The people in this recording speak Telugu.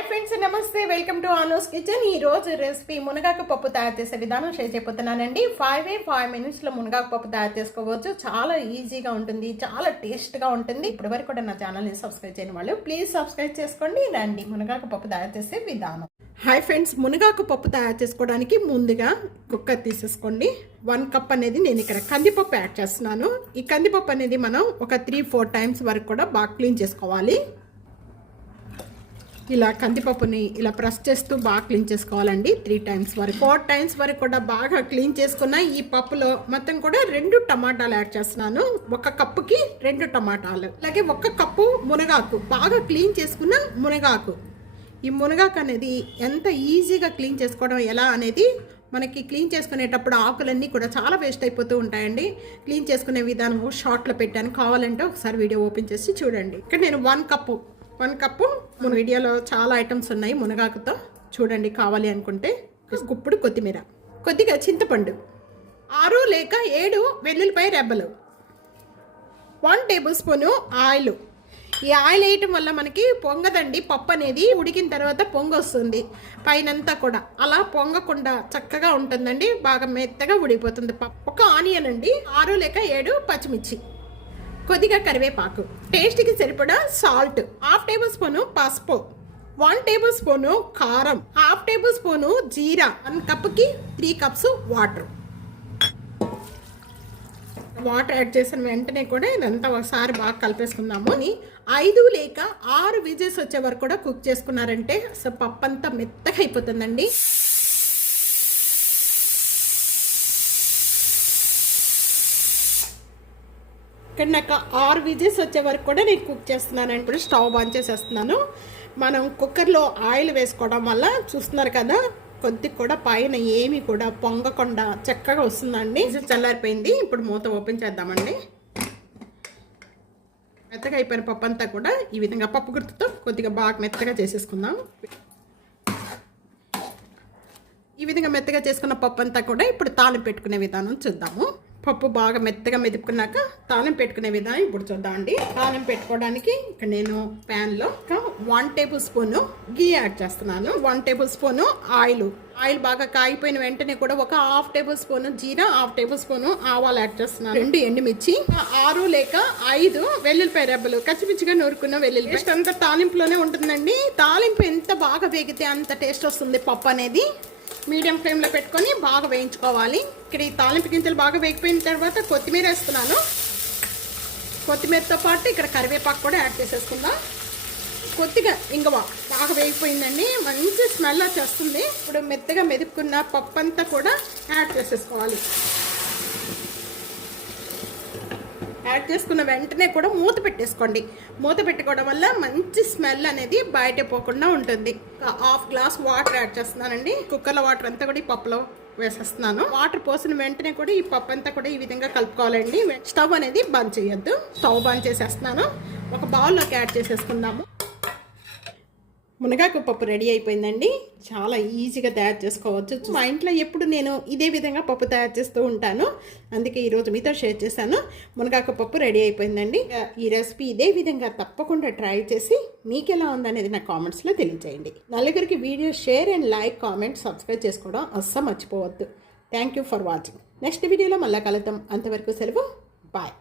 హాయ్ ఫ్రెండ్స్, నమస్తే. వెల్కమ్ టు ఆనోస్ కిచెన్. ఈ రోజు రెసిపీ మునగాకు పప్పు తయారు చేసే విధానం షేర్ చేయబోతున్నానండి. 5 minutes మునగాకు పప్పు తయారు చేసుకోవచ్చు. చాలా ఈజీగా ఉంటుంది, చాలా టేస్ట్గా ఉంటుంది. ఇప్పటి వరకు కూడా నా ఛానల్ని సబ్స్క్రైబ్ చేయని వాళ్ళు ప్లీజ్ సబ్స్క్రైబ్ చేసుకోండి. రండి మునగాకు పప్పు తయారు చేసే విధానం. హాయ్ ఫ్రెండ్స్, మునగాకు పప్పు తయారు చేసుకోవడానికి ముందుగా కుక్కర్ తీసేసుకోండి. 1 కప్ అనేది నేను ఇక్కడ కందిపప్పు యాడ్ చేస్తున్నాను. ఈ కందిపప్పు అనేది మనం ఒక 3-4 టైమ్స్ వరకు కూడా బాగా క్లీన్ చేసుకోవాలి. ఇలా కందిపప్పుని ఇలా ప్రెస్ చేస్తూ బాగా క్లీన్ చేసుకోవాలండి. 3 టైమ్స్ వరకు 4 టైమ్స్ వరకు కూడా బాగా క్లీన్ చేసుకున్న ఈ పప్పులో మొత్తం కూడా 2 టమాటాలు యాడ్ చేస్తున్నాను. 1 కప్పుకి 2 టమాటాలు, అలాగే 1 కప్పు మునగాకు, బాగా క్లీన్ చేసుకున్న మునగాకు. ఈ మునగాకు అనేది ఎంత ఈజీగా క్లీన్ చేసుకోవడం ఎలా అనేది మనకి క్లీన్ చేసుకునేటప్పుడు ఆకులన్నీ కూడా చాలా వేస్ట్ అయిపోతూ ఉంటాయండి. క్లీన్ చేసుకునే విధానం షార్ట్లో పెట్టాను, కావాలంటే ఒకసారి వీడియో ఓపెన్ చేసి చూడండి. ఇక్కడ నేను 1 కప్పు మన వీడియోలో చాలా ఐటమ్స్ ఉన్నాయి మునగాకుతో, చూడండి. కావాలి అనుకుంటే గుప్పుడు కొత్తిమీర, కొద్దిగా చింతపండు, 6 లేక 7 వెల్లుల్లిపాయ రెబ్బలు, 1 టేబుల్ స్పూను ఆయిల్. ఈ ఆయిల్ వేయటం వల్ల మనకి పొంగదండి. పప్పు అనేది ఉడికిన తర్వాత పొంగొస్తుంది పైనంతా కూడా. అలా పొంగకుండా చక్కగా ఉంటుందండి, బాగా మెత్తగా ఉడికిపోతుంది పప్పు. 1 ఆనియన్ అండి, 6 లేక 7 పచ్చిమిర్చి, కొద్దిగా కరివేపాకు, టేస్ట్కి సరిపడా సాల్ట్, 1/2 టేబుల్ స్పూను పసుపు, 1 టేబుల్ స్పూను కారం, 1/2 టేబుల్ స్పూను జీరా, 1 కప్కి 3 కప్స్ వాటర్ యాడ్ చేసిన వెంటనే కూడా ఇదంతా ఒకసారి బాగా కలిపేసుకుందాము. 5 లేక 6 విజిల్స్ వచ్చే వరకు కూడా కుక్ చేసుకున్నారంటే అసలు పప్పు అంతా మెత్తగా అయిపోతుందండి. ఇక్కడ నాకు 6 విజిల్స్ వచ్చే వరకు కూడా నేను కుక్ చేస్తున్నాను. ఇప్పుడు స్టవ్ ఆన్ చేసేస్తున్నాను. మనం కుక్కర్లో ఆయిల్ వేసుకోవడం వల్ల చూస్తున్నారు కదా, కొద్దిగా కూడా పైన ఏమి కూడా పొంగకుండా చక్కగా వస్తుందండి. చల్లారిపోయింది. ఇప్పుడు మూత ఓపెన్ చేద్దామండి. మెత్తగా అయిపోయిన పప్పు అంతా కూడా ఈ విధంగా పప్పు గుర్తుతో కొద్దిగా బాగా మెత్తగా చేసేసుకుందాం. ఈ విధంగా మెత్తగా చేసుకున్న పప్పు అంతా కూడా ఇప్పుడు తాలింపు పెట్టుకునే విధానం చూద్దాము. పప్పు బాగా మెత్తగా మెదుపుకున్నాక తాలింపు పెట్టుకునే విధానం ఇప్పుడు చూద్దామండి. తాలింపు పెట్టుకోవడానికి ఇక్కడ నేను ప్యాన్లో 1 టేబుల్ స్పూను గీ యాడ్ చేస్తున్నాను. 1 టేబుల్ స్పూను ఆయిల్ బాగా కాగిపోయిన వెంటనే కూడా 1/2 టేబుల్ స్పూను జీరా, 1/2 టేబుల్ స్పూను ఆవాలు యాడ్ చేస్తున్నాను. 2 ఎండుమిర్చి, 6 లేక 5 వెల్లుల్లిపాయ రెబ్బలు, కచ్చిపిచ్చిగా నూరుకున్న వెల్లుల్లి. టేస్ట్ అంతా తాలింపులోనే ఉంటుందండి. తాలింపు ఎంత బాగా వేగితే అంత టేస్ట్ వస్తుంది పప్పు అనేది. మీడియం ఫ్లేమ్లో పెట్టుకొని బాగా వేయించుకోవాలి. ఇక్కడ ఈ తాలింపు గింజలు బాగా వేగిపోయిన తర్వాత కొత్తిమీర వేస్తున్నాను. కొత్తిమీరతో పాటు ఇక్కడ కరివేపాకు కూడా యాడ్ చేసేసుకుందాం. కొద్దిగా ఇంగువ బాగా వేగిపోయిందండి, మంచి స్మెల్ వచ్చేస్తుంది. ఇప్పుడు మెత్తగా మెదుపుకున్న పప్పు అంతా కూడా యాడ్ చేసేసుకోవాలి. యాడ్ చేసుకున్న వెంటనే కూడా మూత పెట్టేసుకోండి. మూత పెట్టుకోవడం వల్ల మంచి స్మెల్ అనేది బయట పోకుండా ఉంటుంది. 1/2 గ్లాస్ వాటర్ యాడ్ చేస్తున్నానండి. కుక్కర్లో వాటర్ అంతా కూడా ఈ పప్పులో వేసేస్తున్నాను. వాటర్ పోసిన వెంటనే కూడా ఈ పప్పు అంతా కూడా ఈ విధంగా కలుపుకోవాలండి. స్టవ్ అనేది బంద్ చేయొద్దు. స్టవ్ బంద్ చేసేస్తున్నాను. ఒక బౌల్లోకి యాడ్ చేసేసుకుందాము. మునగాకు పప్పు రెడీ అయిపోయిందండి. చాలా ఈజీగా తయారు చేసుకోవచ్చు. మా ఇంట్లో ఎప్పుడు నేను ఇదే విధంగా పప్పు తయారు చేస్తూ ఉంటాను, అందుకే ఈరోజు మీతో షేర్ చేశాను. మునగాకు పప్పు రెడీ అయిపోయిందండి. ఈ రెసిపీ ఇదే విధంగా తప్పకుండా ట్రై చేసి మీకు ఎలా ఉందనేది నా కామెంట్స్లో తెలియజేయండి. నలుగురికి video share and like, comment, subscribe చేసుకోవడం అస్సలు మర్చిపోవద్దు. Thank you for watching. Next వీడియోలో మళ్ళీ కలుద్దాం. అంతవరకు సెలవు. బాయ్.